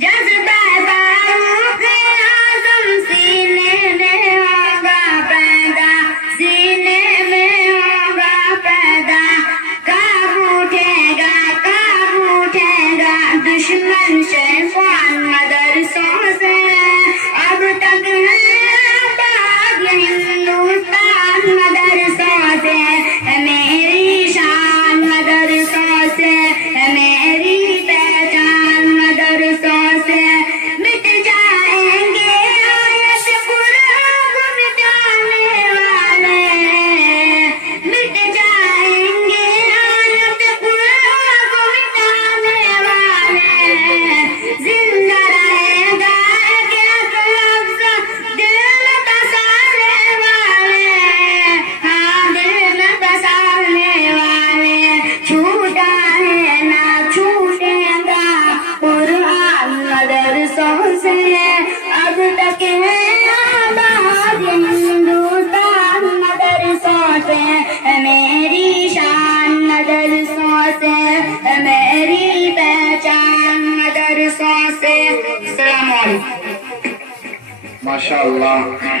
جذبہ فاروق اعظم سینے میں ہوگا پیدا، سینے میں ہوگا پیدا، کب اٹھے گا دشمن شیطان مدرسوں سے، اب تک ہے آباد ہندوستان مدرسوں سے، میری شان مدرسوں سے، میری پہچان مدرسوں سے، مٹ جائیں گے آیت قرآن مٹانے والے، مٹ جائیں گے آیت قرآن مٹانے والے، زندہ رہے گا ایک ایک لفظ دل میں بسانے والے، ہاں دل میں بسانے والے، چھوٹا ہے نہ چھوٹے گا قرآن مدرسوں سے، اب تک ہے آباد ہندوستان مدرسوں سے، میری شان مدرسوں سے، میری پہچان مدرسوں سے۔ السلام علیکم۔ ماشاء اللہ۔